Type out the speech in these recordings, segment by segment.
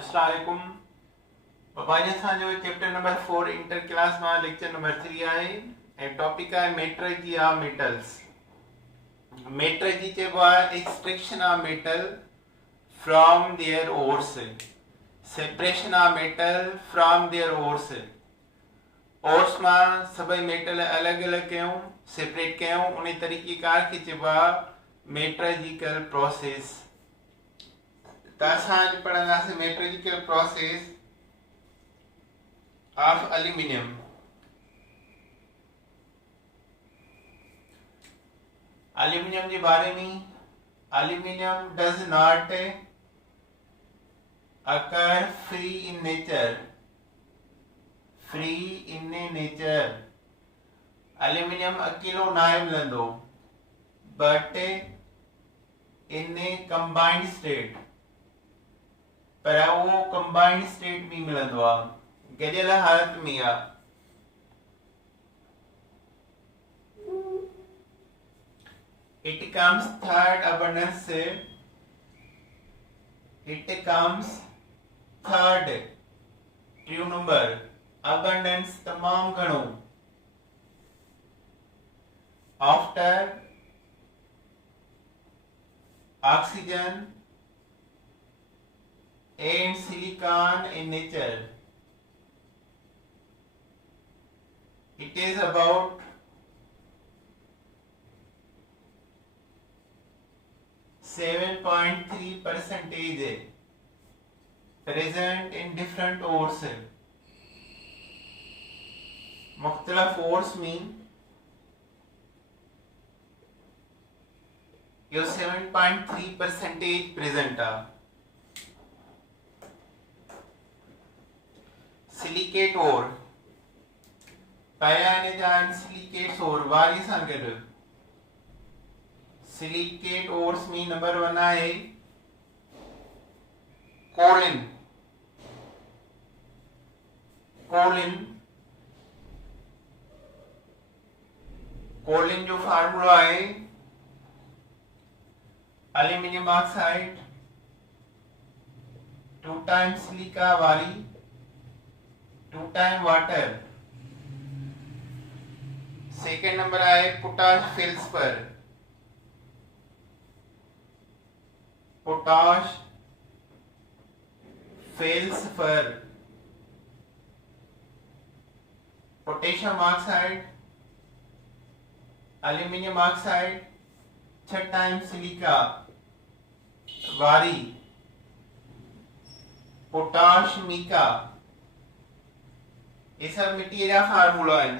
अस्सलाम वालेकुम। पाण असांजो चैप्टर नंबर 4 इंटर क्लास मां लेक्चर नंबर 3 आहे ऐं टॉपिक आहे मेट्रलजी ऑफ मेटल्स। मेट्रलजी चइबो आहे extraction of metal from their ores, separation of metal from their ores. Ores मां सभई मेटल अलॻि अलॻि कयूं, सेपरेट कयूं, उन तरीक़ेकार खे चइबो आहे मेट्रलजिकल प्रोसेस। त असां अॼु पढ़ंदासीं मेट्रलजिकल प्रोसेस ऑफ एल्यूमिनियम। एल्यूमिनियम जे बारे में aluminium does not occur free in nature, free in nature। Aluminium अकेलो ना मिलंदो बट इन कंबाइंड स्टेट, पर वो कंबाइंड स्टेट में मिलंदो आहे, गॾियल हालत में आहे। It comes third abundance, it comes third true number, abundance तमाम घणो, after oxygen and silicon in nature। It is about 7.3% present in different ores। मुख्तलिफ ओर्स में यो 7.3% प्रेजेंट आ। सिलिकेट ओर पहला ने जान सिलिकेट ओर वारी सां गॾु सिलिकेट ओर्स में नंबर 1 आहे कोलिन। कोलिन जो फार्मूला है एल्यूमिनियम ऑक्साइड 2 टाइम्स सिलिका वारी 2 टाइम वाटर। सेकेंड नंबर आए potash feldspar, potash feldspar potassium oxide aluminium oxide 6 time silica वारी पोटाश मीका। ये सब मिट्टी का फार्मूला है।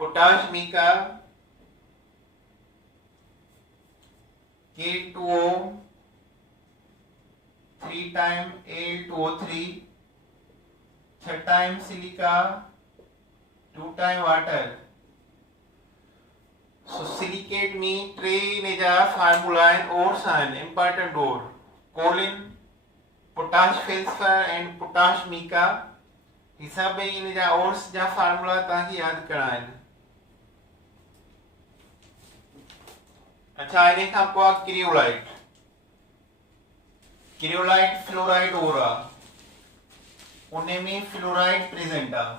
Potash mica K2O 3 time Al2O3 6 time silica 2 time water. So silicate में 3 ने जा फार्मूला ओर्स आहिनि important ore, kaolin, potash feldspar and potash Mika. ही सभई इन जा ओर्स जा फार्मूला तव्हांखे यादि करणा आहिनि। अच्छा, इन खां पोइ क्रियोलाइट। क्रियोलाइट फ्लोराइड ओर आहे, उन में फ्लोराइड प्रेजेंट आहे।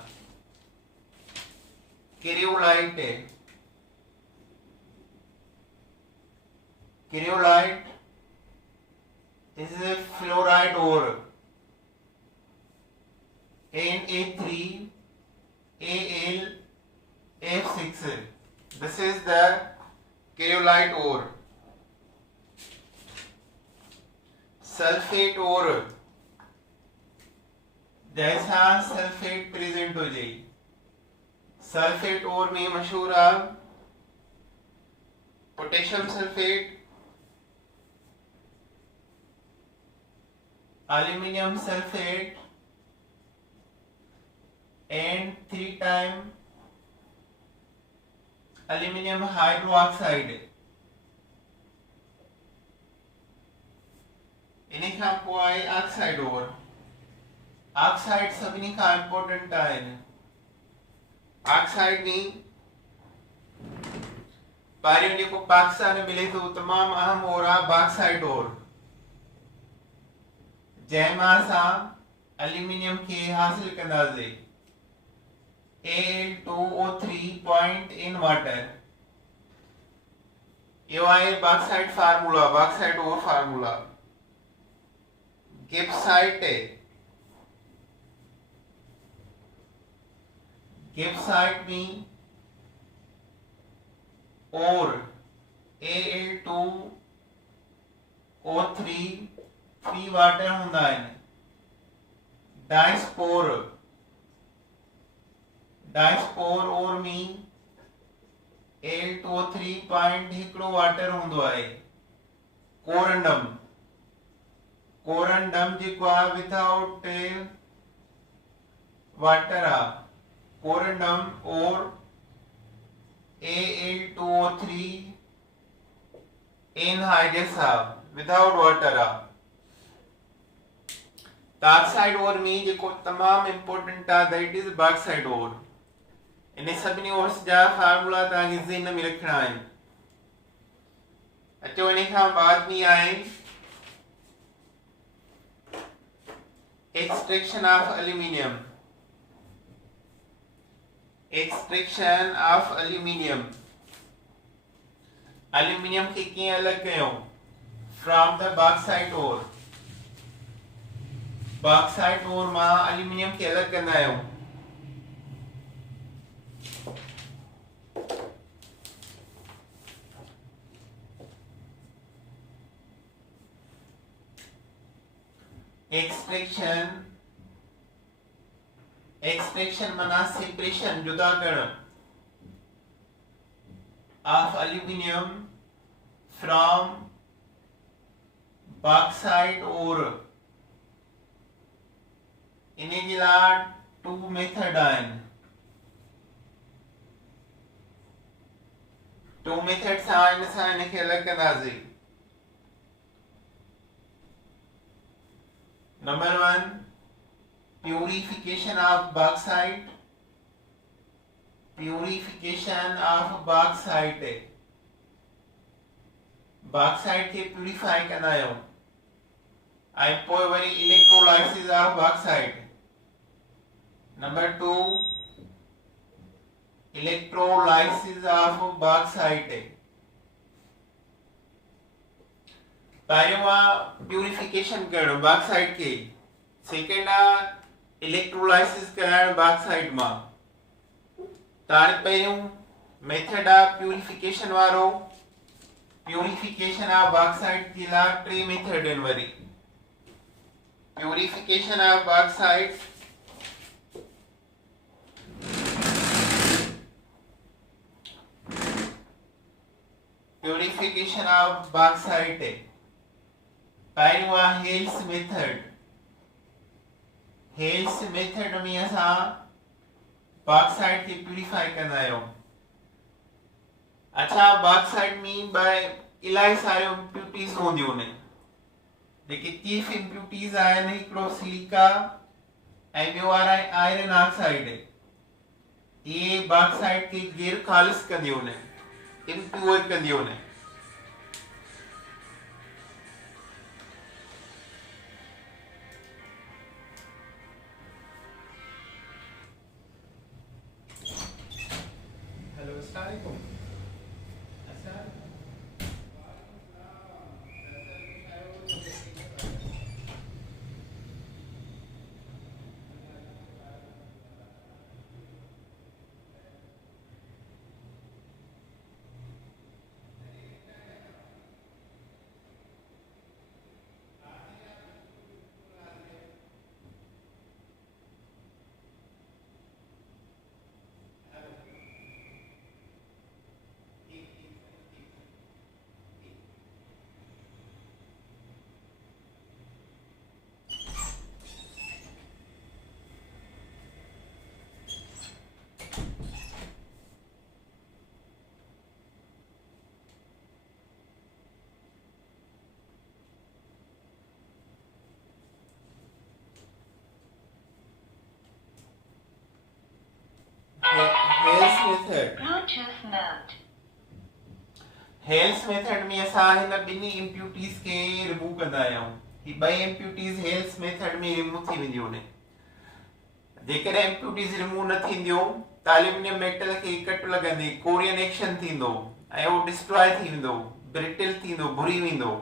Cryolite is a fluoride ore Na3Al F6। this is the cryolite ore। Sulphate ore जैसा सल्फेट प्रेजेंट हो जाए, सल्फेट ओर में मशहूर है potassium sulphate, aluminium sulphate and 3 time aluminium hydroxide. इन खां पोइ आहे ऑक्साइड ओर। ऑक्साइड सभिनी खां इंपॉर्टेंट आहिनि। ऑक्साइड में पहिरियों जेको पाकिस्तान में मिले थो तमामु अहम और आहे बॉक्साइट और, जंहिंमां असां एल्यूमिनियम खे हासिल कंदासीं Al2O3 point in water। यो आहे बॉक्साइट फार्मूला, बॉक्साइट और फार्मूला। गिब्साइट में और Al2O3 फ्री वाटर हूंदा आहिनि। डाइस्पोर और में Al2O3 पॉइंट हिकिड़ो वाटर हूंदो आहे। कोरंडम जेको आहे विदाउट वाटर आहे। कोरंडम और Al2O3 एनहाइड्रस आहे, विदाउट वाटर आहे। बॉक्साइट और में जेको तमाम इंपोर्टेंट आहे दैट इज बॉक्साइट और। इन सभिनी ओर्स जा फार्मूला तव्हांखे ज़हन में रखणा आहिनि। अचो इन खां बाद में आहे एक्सट्रैक्शन ऑफ एल्यूमिनियम। एल्यूमिनियम खे कीअं अलॻि कयूं फ्रॉम द बॉक्साइट और। बॉक्साइट और मां एल्यूमिनियम खे अलॻि कंदा आहियूं। एक्सट्रैक्शन माना सेपरेशन, जुदा करण ऑफ एल्यूमिनियम फ्रॉम बॉक्साइट और। इन जे लाइ 2 मेथड आहिनि। 2 मेथड सां इनखे अलॻि कंदासीं। Number 1 purification of bauxite. Bauxite खे प्यूरिफाई कंदा आहियूं ऐं पोइ worry electrolysis of bauxite. Number 2 electrolysis of bauxite. पहिरियों आहे प्यूरिफिकेशन करणु बॉक्साइट खे, सेकेंड आहे इलेक्ट्रोलाइसिस करणु बॉक्साइट मां। ताणे पहिरियों मेथड आहे प्यूरिफिकेशन वारो। प्यूरिफिकेशन ऑफ बॉक्साइट जे लाइ 3 मेथड आहिनि वरी। प्यूरिफिकेशन ऑफ बॉक्साइट पहिरियों आहे हेल्स मेथड में असां बॉक्साइट खे प्यूरिफाई कंदा आहियूं। अच्छा, बॉक्साइट में इलाही सारियूं इम्प्यूरिटीज़ हूंदियूं आहिनि। जेके चीफ इम्प्यूरिटीज़ आहिनि, हिकिड़ो सिलिका ऐं ॿियो आहे आयरन ऑक्साइड। इहे बॉक्साइट खे गैर ख़ालिस कंदियूं आहिनि, इम्प्योर कंदियूं आहिनि। हेलो, अस्सलाम वालेकुम। Hales method. Bluetooth mode. Hales method में असां हिन ॿिन्ही इम्प्यूरिटीज़ खे रिमूव कंदा आहियूं। ही ॿई इम्प्यूरिटीज़ हेल्स मेथड में रिमूव थी वेंदियूं आहिनि। जेकॾहिं इम्प्यूरिटीज़ रिमूव न थींदियूं त एल्यूमिनियम मेटल खे कट लॻंदी, कोरियन एक्शन थींदो ऐं उहो डिस्ट्रॉय थी वेंदो, ब्रिटल थींदो, भुरी वेंदो।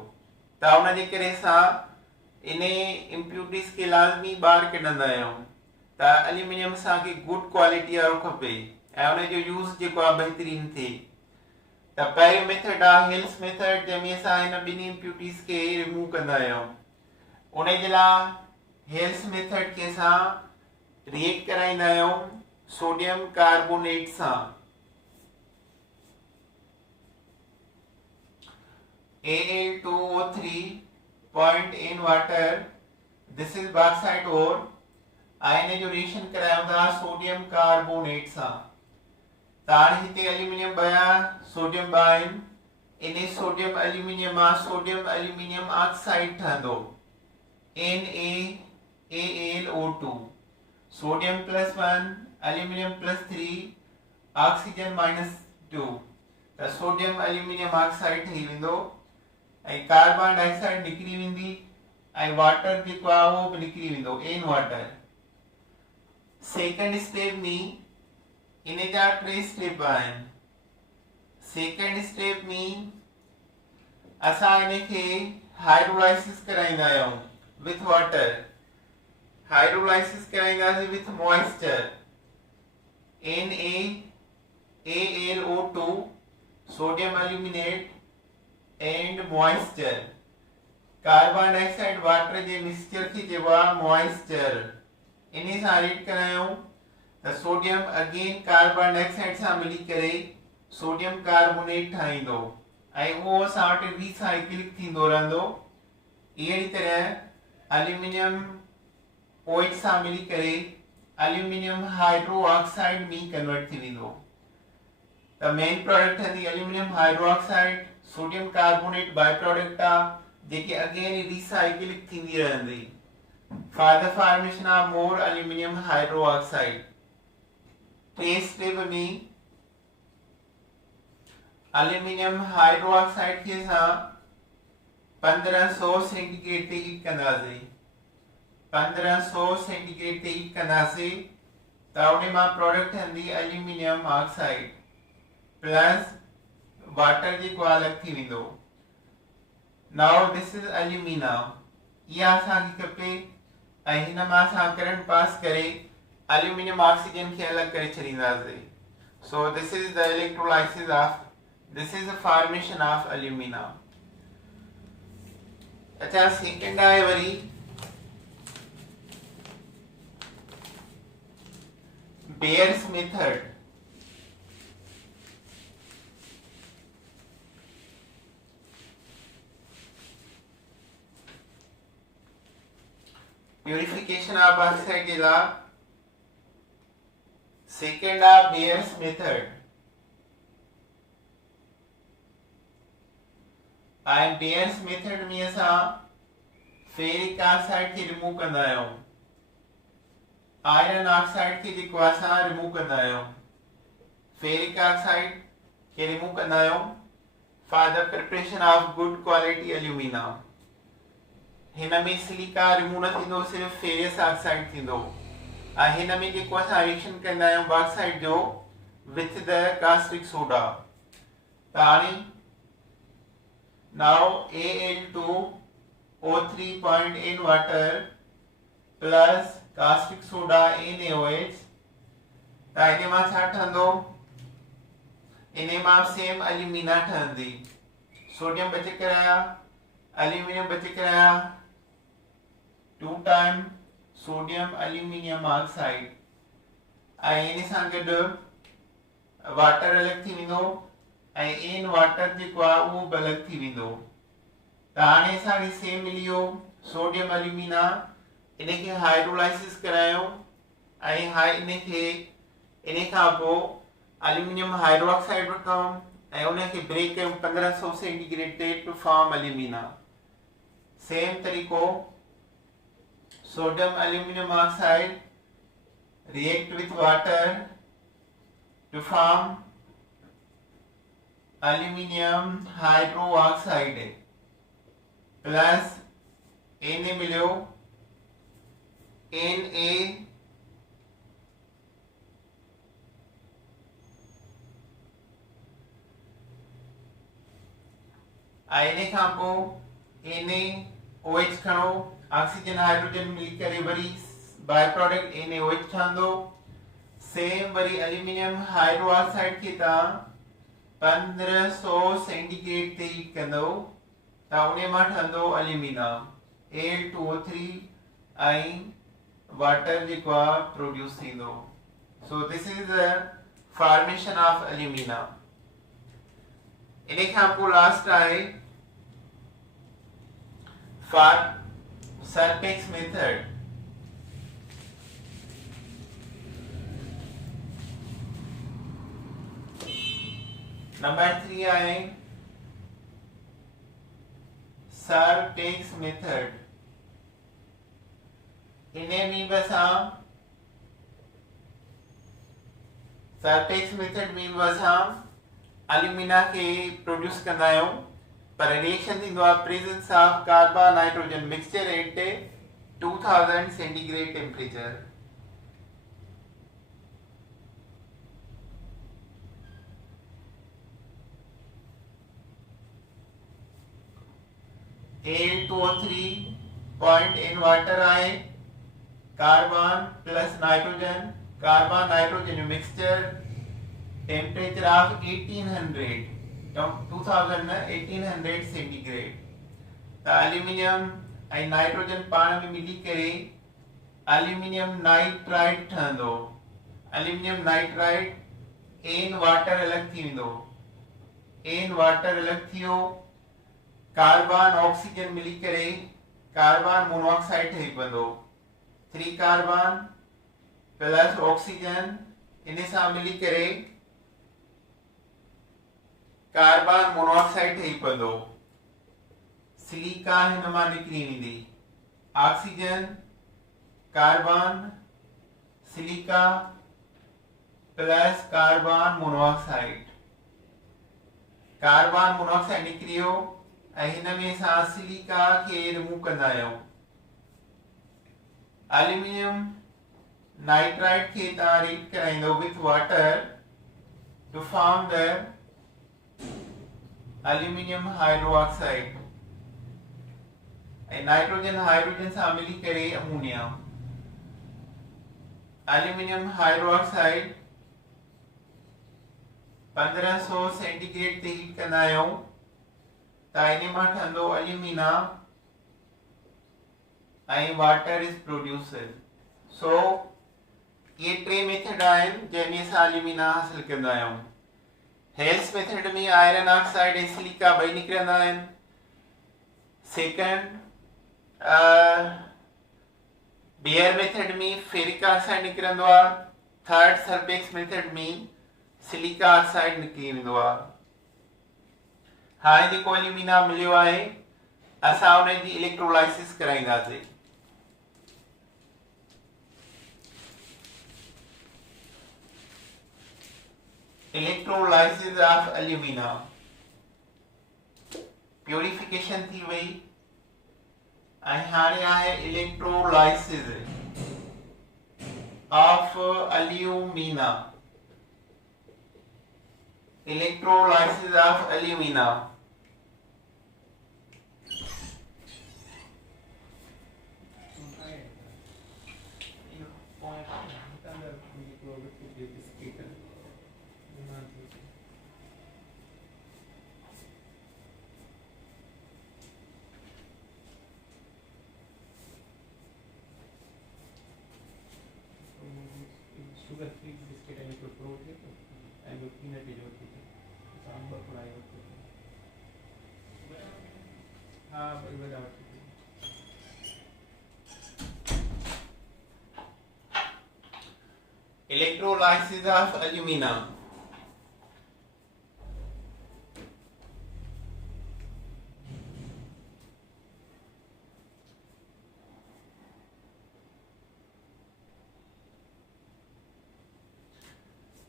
त उन जे करे असां इन इम्प्यूरिटीज़ खे लाज़मी ॿाहिरि कढंदा आहियूं त एल्यूमिनियम असांखे गुड क्वालिटी वारो खपे ऐं उन जो यूज़ जेको आहे बहितरीन थिए। त पहिरियों मेथड आहे हेल्स मेथड, जंहिंमें असां हिन ॿिन्ही इम्प्यूरिटीज़ खे रिमूव कंदा आहियूं। उन जे लाइ हेल्स मेथड खे असां रिएक्ट कराईंदा आहियूं सोडियम कार्बोनेट सां। Al2O3 point in water, this is bauxite ore। Ion जो रिएक्शन करायूं था सोडियम कार्बोनेट सां। ताण हिते एल्यूमिनियम बया सोडियम बाइन, इन सोडियम एल्यूमिनियम मां सोडियम एल्यूमिनियम ऑक्साइड ठहंदो NaAlO2, सोडियम +1 एल्यूमिनियम +3 ऑक्सीजन -2, त सोडियम एल्यूमिनियम ऑक्साइड ठही वेंदो ऐं कार्बन डाइऑक्साइड निकिरी वेंदी ऐं वाटर जेको आहे उहो बि निकिरी वेंदो एन वाटर। सेकंड स्टेप में इन जा 3 स्टेप आहिनि। सेकंड स्टेप में असां इन खे हाइड्रोलाइसिस कराईंदा आहियूं विथ वाटर। हाइड्रोलाइसिस कराईंदासीं with moisture. NaAlO2 sodium aluminate and moisture. Carbon dioxide water जे मिक्सचर खे चइबो आहे मॉइस्चर। इन सां रिएक्ट करायूं त सोडियम अगेन कार्बन डाइऑक्साइड सां मिली करे सोडियम कार्बोनेट ठाहींदो ऐं उहो असां वटि रिसाइकिल थींदो रहंदो। अहिड़ी तरह एल्यूमिनियम OH सां मिली करे एल्यूमिनियम हाइड्रो ऑक्साइड में कन्वर्ट थी वेंदो। त मेन प्रोडक्ट हूंदी aluminium hydro oxide, sodium carbonate by product आहे जेके अगेन रिसाइकिल थींदी रहंदी for the formation of more aluminium hydro oxide. टे स्टेप में एल्यूमिनियम हाइड्रो ऑक्साइड के असां 1500 सेंटीग्रेड ते हीट कंदासीं। 1500 सेंटीग्रेड ते हीट कंदासीं त उन मां प्रोडक्ट हूंदी एल्यूमिनियम ऑक्साइड प्लस वाटर जेको अलॻि थी वेंदो। Now this is alumina. इहा असांखे खपे ऐं हिन मां असां करंट पास करे एल्यूमिनियम ऑक्सीजन खे अलॻि करे छॾींदासीं। So this is the electrolysis of, this is the formation of alumina. अच्छा, सेकंड आहे वरी Bayer's method. Purification of oxide के लिए सेकंड ऑफ बेयर्स मेथड। आई बेयर्स मेथड में असां फेरिक ऑक्साइड के रिमूव कंदा आहियूं, आयरन ऑक्साइड के जेको असां रिमूव कंदा आहियूं, फेरिक ऑक्साइड के रिमूव कंदा आहियूं for the preparation of good quality alumina. हिन में सिलिका रिमूव न थींदो, सिर्फ फेरियस ऑक्साइड थींदो। ऐं हिन में जेको असां रिएक्शन कंदा आहियूं बॉक्साइड जो विथ द कास्टिक सोडा। त हाणे now Al2O3 in water plus caustic soda NaOH। त इन मां छा ठहंदो? इन मां सेम एल्यूमिना ठहंदी। सोडियम बचे कराया, एल्यूमिनियम बचे कराया, 2 टाइम सोडियम एल्यूमिनियम ऑक्साइड ऐं इन सां गॾु वाटर अलॻि थी वेंदो ऐं इन वाटर जेको आहे उहो बि अलॻि थी वेंदो। त हाणे असांखे सेम मिली वियो सोडियम एल्यूमिना। इन खे हाइड्रोलाइसिस करायो ऐं इन खां पोइ एल्यूमिनियम हाइड्रोक्साइड वठूं ऐं उन खे ब्रेक कयूं 1500 सेंटीग्रेड ते टू फॉर्म एल्यूमिना। सेम तरीक़ो sodium aluminum oxide react with water to form aluminium hydroxide plus Na मिलियो Na आईने खां पोइ NaOH खणो ऑक्सीजन हाइड्रोजन मिली करे वरी बाय प्रोडक्ट NaOH ठहंदो सेम वरी एल्यूमिनियम हाइड्रोक्साइड खे तव्हां 1500 सेंटीग्रेड ते हीट कंदो त उन मां ठहंदो एल्यूमिना Al2O3 ऐं वाटर जेको आहे प्रोड्यूस थींदो so this is the formation of alumina इन खां पोइ लास्ट आहे फॉर सरफेक्स मेथड नंबर 3 आहे सरफेक्स मेथड इन्हें में बस हम सरफेक्स मेथड में बस हम एल्यूमिना के प्रोड्यूस कंदा आहियूं पर रिएक्शन थींदो आहे presence of carbon nitrogen mixture at 2000 centigrade temperature Al2O3 point in water आए carbon plus nitrogen carbon nitrogen mixture temperature of 1800 centigrade त एल्यूमिनियम ऐं नाइट्रोजन पाण में मिली करे एल्यूमिनियम नाइट्राइड ठहंदो एल्यूमिनियम नाइट्राइड एन वाटर अलग थी वेंदो एन वाटर अलग थियो कार्बन ऑक्सीजन मिली करे कार्बन मोनोऑक्साइड ठही पवंदो 3 कार्बन प्लस ऑक्सीजन इन सां मिली करे कार्बन मोनोऑक्साइड ठही पवंदो सिलिका हिन मां निकिरी वेंदी oxygen carbon silica plus carbon monoxide carbon monoxide निकिरियो ऐं हिन में असां सिलिका खे रिमूव कंदा आहियूं एल्यूमिनियम नाइट्राइड खे तव्हां रिएक्ट कराईंदो with water to form the aluminium hydroxide ऐं नाइट्रोजन हाइड्रोजन सां मिली करे अमोनिया एल्यूमिनियम हाइड्रोक्साइड 1500 सेंटीग्रेड ते हीट कंदा आहियूं त इन मां ठहंदो एल्यूमिना ऐं वाटर इज प्रोड्यूस्ड सो ये टे मेथड आहिनि जंहिंमें असां एल्यूमिना हासिल कंदा आहियूं हेल्स मेथड में आयरन ऑक्साइड ऐं सिलिका ॿई निकिरंदा आहिनि सेकंड बेयर मेथड में फेरिक ऑक्साइड निकिरंदो आहे थर्ड सरफेक्स मेथड में सिलिका ऑक्साइड निकिरी वेंदो आहे हाणे जेको एल्यूमिना मिलियो आहे असां उन जी इलेक्ट्रोलाइसिस कराईंदासीं इलेक्ट्रोलाइसिस ऑफ एल्यूमिना प्यूरिफिकेशन थी वई ऐं हाणे आहे electrolysis of alumina electrolysis of alumina sugar free biscuit है कोई फ्रूट है तो एंड पीनट की जरूरत है सांबर पड़ाई होती है हां बड़ी बजावट electrolysis of alumina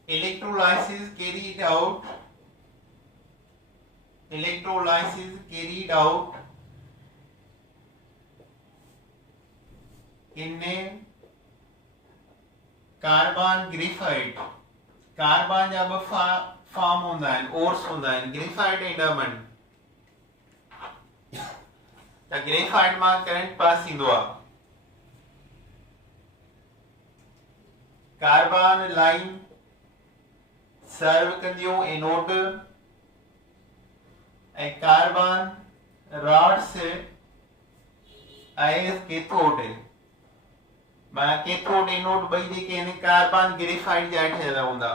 electrolysis carried out electrolysis carried out in a carbon graphite. Carbon जब फॉर्म होंदा है ओर्स होंदा है ग्रेफाइट एंड डायमंड त ग्रेफाइट मां करंट पास थींदो आहे। कार्बन लाइन सर्व कंदियूं एनोड ऐं कार्बन रॉड्स एज कैथोड। माना कैथोड एनोड ॿई जेके आहिनि कार्बन ग्रेफाइट जा ठहियल हूंदा।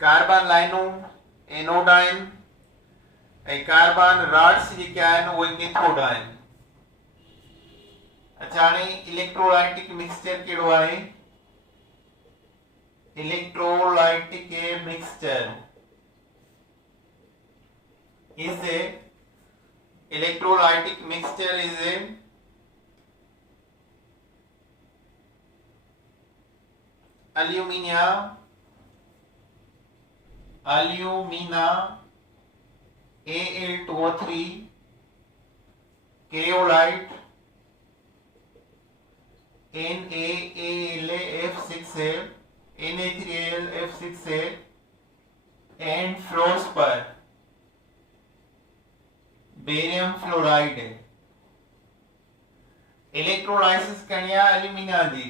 कार्बन लाइनूं एनोड आहिनि ऐं कार्बन रॉड्स जेके आहिनि उहे कैथोड आहिनि। अच्छा हाणे इलेक्ट्रोलाइटिक मिक्सचर कहिड़ो आहे? Electrolytic mixture is a electrolytic mixture is a alumina Al2O3 cryolite Na3Al F6 and fluorspar barium fluoride. Electrolysis करणी आहे एल्यूमिना जी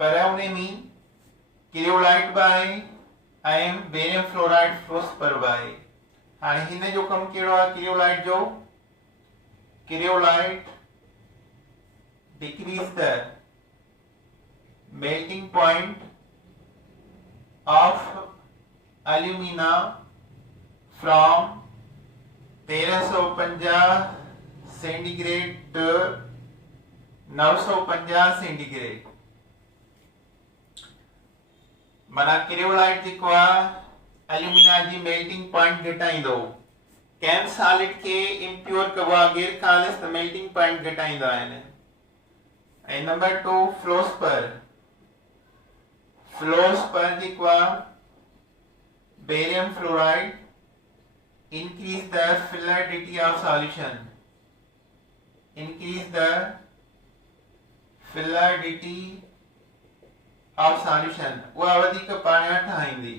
पर उन में क्रियोलाइट बि आहे ऐं बेरियम फ्लोराइड फ्लोस्पर बि आहे। हाणे हिन जो कमु कहिड़ो आहे क्रियोलाइट जो? Cryolite decrease the melting point of alumina from 1350 centigrade to 950 centigrade. माना क्रियोलाइट जेको आहे एल्यूमिना जी मेल्टिंग पॉइंट घटाईंदो। कैम सॉलिड खे इम्प्योर कबो आहे गैर खालिस त मेल्टिंग पॉइंट घटाईंदा आहिनि। ऐं नंबर 2 फ्लोस्पर जेको आहे barium fluoride increase the fluidity of solution। increase the fluidity of solution उहा वधीक पाणी ठाहींदी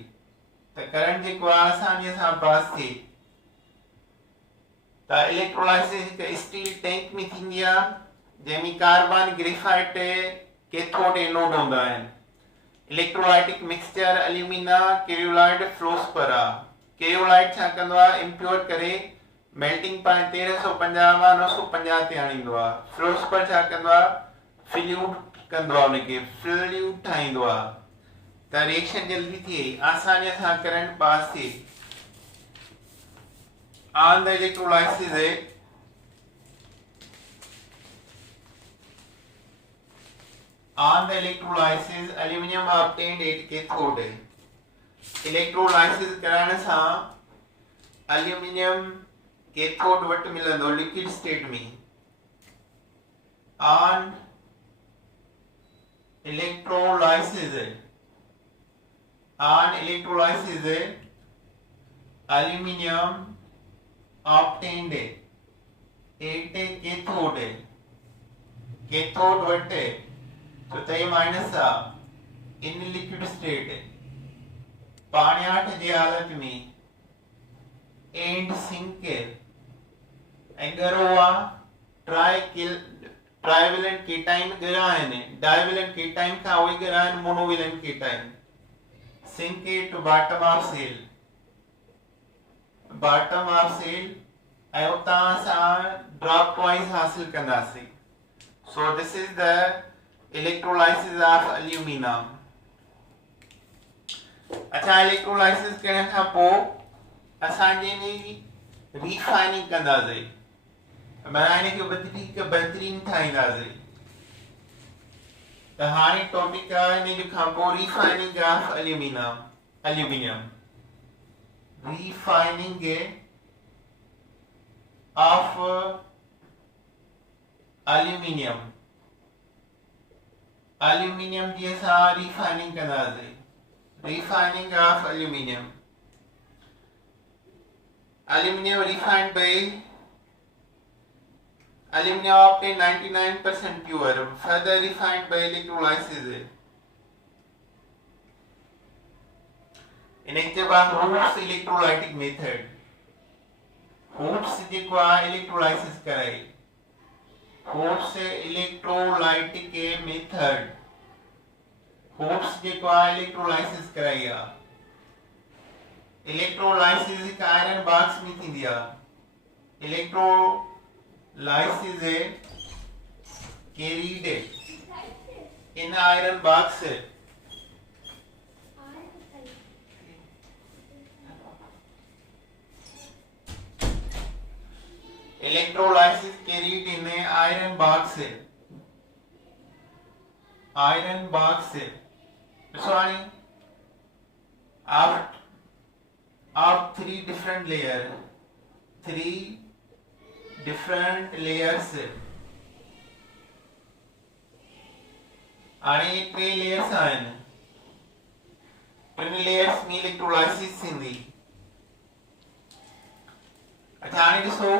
त करंट जेको आहे आसानीअ सां पास थिए। त इलेक्ट्रोलाइसिस हिकु स्टील टैंक में थींदी आहे जंहिंमें कार्बन ग्रेफाइट कैथोड एनोड हूंदा आहिनि। इलेक्ट्रोलाइटिक मिक्सचर एल्यूमिना क्रियोलाइट फ्लोस्पर आहे। क्रियोलाइट छा कंदो आहे इम्प्योर करे मेल्टिंग पॉइंट 1350 मां 950 ते आणींदो आहे। फ्लोस्पर छा कंदो आहे फ्लूइड कंदो आहे उनखे फ्लूइड ठाहींदो आहे त रिएक्शन जल्दी थिए आसानीअ सां करंट पास थिए। On the electrolysis aluminium obtained at cathode। Electrolysis कराइण सां एल्यूमिनियम कैथोड वटि मिलंदो लिक्विड स्टेट में। On electrolysis aluminium obtained at cathode वटि तो तई माइनस इन लिक्विड स्टेट पाणियाठ जी हालत में एंड सिंक ऐं ॻरो आहे ट्राइवेलेंट केटाइन ॻरा आहिनि। डाइवेलेंट केटाइन खां उहे ॻरा आहिनि monovalent cation. Sink to bottom of cell ऐं उतां असां ड्रॉप पॉइंट्स हासिल कंदासीं। So this is the electrolysis of alumina. अच्छा इलेक्ट्रोलाइसिस करण खां पोइ असां जंहिंमें रिफाइनिंग कंदासीं माना हिनखे वधीक बहितरीन ठाहींदासीं। त हाणे टॉपिक आहे हिन खां पोइ refining of aluminium. Refining of aluminium जी असां रिफाइनिंग कंदासीं। Refining of aluminium Aluminium refined by aluminium obtained 99% pure, further refined by electrolysis. इनके बाद Hoops electrolytic method. Hoops जेको आहे electrolysis कराई. Hoops electrolytic method. Hoops जेको आहे electrolysis कराई आहे. Electrolysis एक iron box में थींदी आहे. Electrolysis carried in iron box. Electrolysis carried in a iron box. Iron box. Sorry. Of three different layers. Three different layers. आणि 3 layers आहेत. 3 layers में electrolysis थींदी. अच्छा हाणे ॾिसो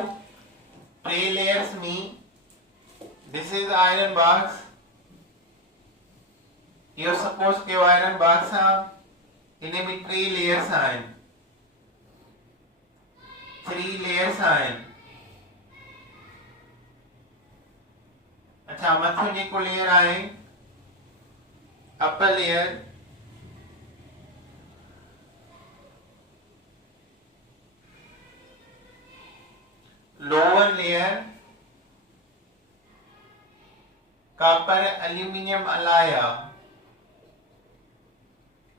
3 layers में this is iron box. You suppose कि iron box आहे इन्हें में 3 layers आहिनि. 3 layers आहिनि. अच्छा मथों जेको लेयर आहे upper layer lower layer copper aluminium alloy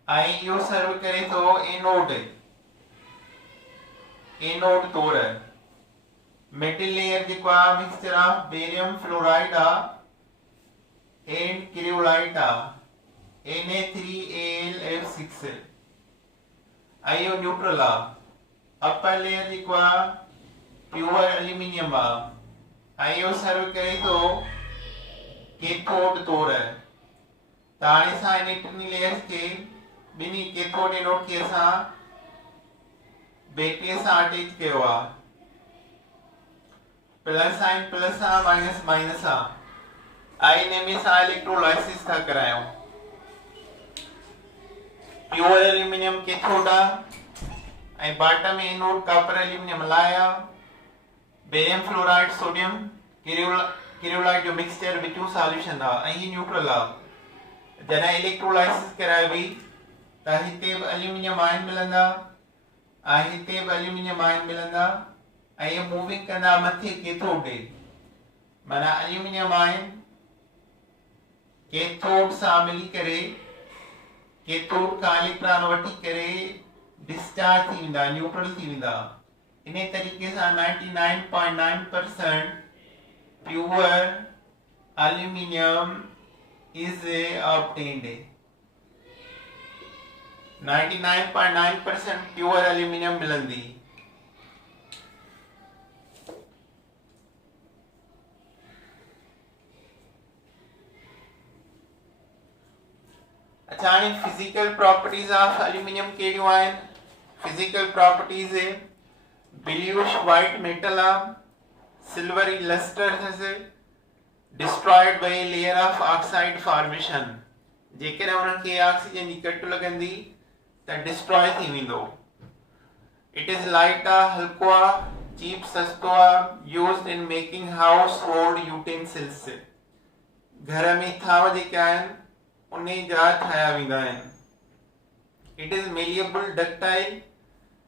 आई इहो सर्व करे थो एनोड तौर. मिडिल लेयर जेको आहे mixture of barium fluoride and cryolite Na3Al F6 आई इहो न्यूट्रल आहे. अपर लेयर जेको आहे प्योर एल्यूमिनियम आई इहो सर्व करे थो कैथोड तौर. त हाणे असां इन टिनी लेयर्स खे ॿिनी कैथोड एनोड खे असां बैटरी सां अटैच कयो आहे. प्लस साइन प्लस आहे माइनस माइनस आहे. आई इन में असां इलेक्ट्रोलाइसिस था करायूं. प्योर एल्यूमिनियम कैथोड आहे ऐं बॉटम में एनोड कॉपर एल्यूमिनियम लाया. बेरियम फ्लोराइड सोडियम क्रियोलाइट जो मिक्सचर बिटू सॉल्यूशन आहे ऐं ही न्यूट्रल आहे. जॾहिं इलेक्ट्रोलाइसिस कराइबी त हिते बि एल्यूमिनियम आयन मिलंदा ऐं हिते बि एल्यूमिनियम आयन मिलंदा ऐं इहे मूविंग कंदा मथे कैथोड ॾे. माना एल्यूमिनियम आयन कैथोड सां मिली करे कैथोड खां इलेक्ट्रॉन वठी करे डिस्चार्ज थी वेंदा, न्यूट्रल थी वेंदा. इन तरीक़े सां 99.9% pure aluminium is obtained. 99.9% pure aluminium मिलंदी. अच्छा हाणे फिजिकल प्रॉपर्टीज ऑफ एल्यूमिनियम कहिड़ियूं आहिनि? Physical properties bluish white metal आहे, सिल्वरी लस्टर अथसि, destroyed by a layer of oxide formation. जेकॾहिं उन्हनि खे ऑक्सीजन जी कट लॻंदी त डिस्ट्रॉय थी वेंदो. इट इज़ लाइट आहे, हल्को आहे, चीप सस्तो आहे, used in making house hold utensils. घर में थाव जेके आहिनि उन जा ठाहिया वेंदा आहिनि. It is malleable ductile.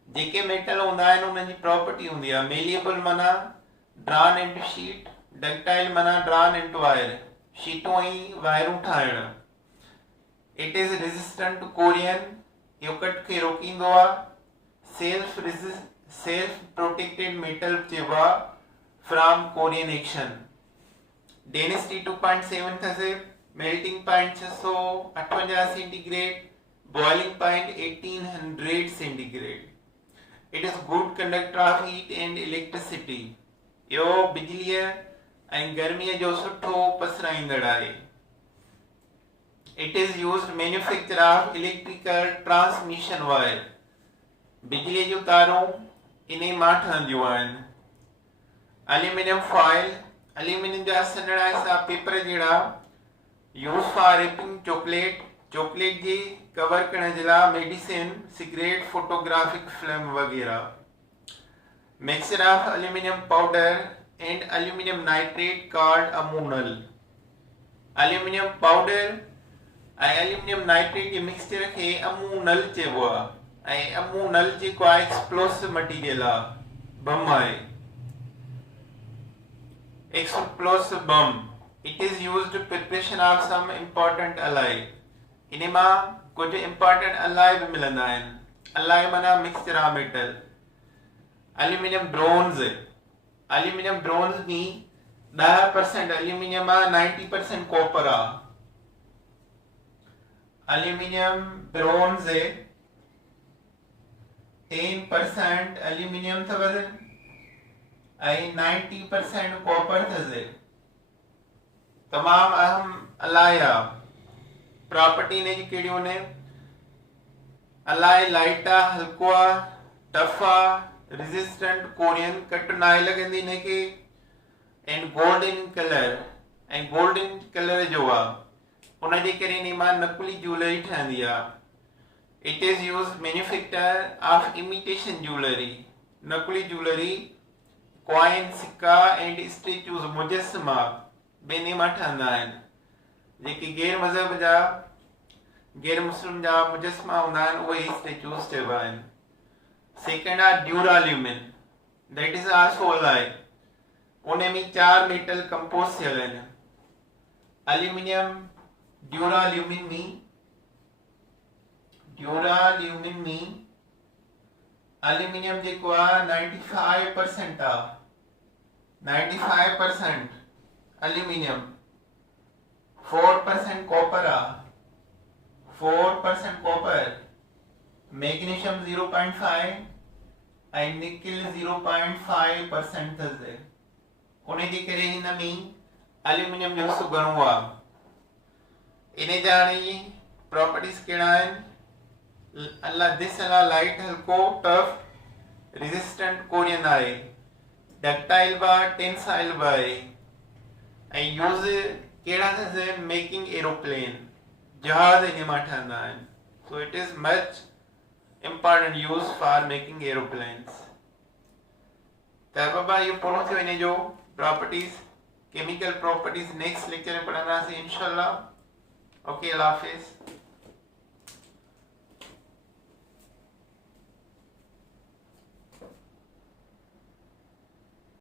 जेके मेटल हूंदा आहिनि उन्हनि जी प्रॉपर्टी हूंदी आहे मेलिएबल माना ड्रॉन इनटू शीट, डक्टाइल माना ड्रॉन इनटू वायर, शीटों ऐं वायरूं ठाहिण. It is resistant to corrosion. इहो कट खे रोकींदो आहे. सेल्फ प्रोटेक्टेड मेटल चइबो आहे फ्रॉम कोरियन एक्शन. डेंसिटी 2.7 अथसि. Melting point 658 centigrade. Boiling point 1800 centigrade. It is good conductor of heat and electricity. इहो बिजलीअ ऐं गर्मीअ जो सुठो पसराईंदड़ आहे. It is used manufacture of electrical transmission wire. बिजलीअ जूं तारूं इन मां ठहंदियूं आहिनि। एल्यूमिनियम फॉइल, एल्यूमिनियम जा सन्हड़ा हिसा पेपर जहिड़ा use for wrapping chocolate, chocolate जी कवर करण जे लाइ, मेडिसिन, सिगरेट, फोटोग्राफिक फिल्म वगैरह। Mixture of aluminium powder and aluminium nitrate called ammonal. Aluminium powder ऐं एल्यूमिनियम नाइट्रेट जे मिक्सचर खे अमोनल चइबो आहे ऐं अमोनल जेको आहे एक्सप्लोसिव मटीरियल आहे, बम आहे, explosive bomb. It is used preparation of some important alloy. इन मां कुछ इम्पोर्टेंट अलाई भी मिलंदा आहिनि। अलाई माना mixture of metal. Aluminium bronze, aluminium bronze में 10% एल्यूमिनियम आहे, 90% कॉपर आहे। एल्यूमिनियम ब्रोंज 10% एल्यूमिनियम अथव ऐं 90% कॉपर अथसि। तमाम अहम अलाई आहे। प्रॉपर्टी इन जी कहिड़ियूं आहिनि? अलाई लाइट आहे, हल्को आहे, टफ आहे, रेजिस्टेंट, कोरियन, कट नाहे लॻंदी हिनखे, एंड गोल्डन कलर, ऐं गोल्डन कलर जो आहे। उनजे करे इन मां नकुली ज्वेलरी ठहंदी आहे। It is use manufacture of imitation jewellery. नकुली ज्वेलरी, कॉइन, सिक्का एंड स्टेचूज, मुजस्समा ॿिन्ही मां ठहंदा आहिनि। जेके गैर मज़हब जा, गैर मुस्लिम जा मुजस्समा हूंदा आहिनि उहे स्टेचूज चइबा आहिनि। सेकेंड आहे ड्यूराल्यूमिन, दैट इज आल्सो अलाई। उन में 4 मेटल कंपोज थियल आहिनि। एल्यूमिनियम ड्यूराल्यूमिन में एल्यूमिनियम जेको आहे 95% आहे। 95% एल्यूमिनियम, 4% कॉपर आहे, 4% कॉपर, मैग्नीशियम 0.5 ऐं निकिल 0.5% अथसि। उन जे करे हिन में एल्यूमिनियम जो हिस्सो घणो आहे। इन जा हाणे प्रॉपर्टीज कहिड़ा आहिनि? दिस लाइट, हल्को, टफ, रेजिस्टेंट, कोरियन आहे, डक्टाइल बि आहे, टेंसाइल बि आहे, ऐं यूज़ कहिड़ा अथसि? मेकिंग एरोप्लेन, जहाज इन मां ठहंदा आहिनि। So it is much important use for making aeroplanes. त बाबा इहो पूरो थियो इन जो properties, chemical properties. Next lecture में पढ़ंदासीं इंशाल्लाह। ओके, अल्लाह हाफिज़।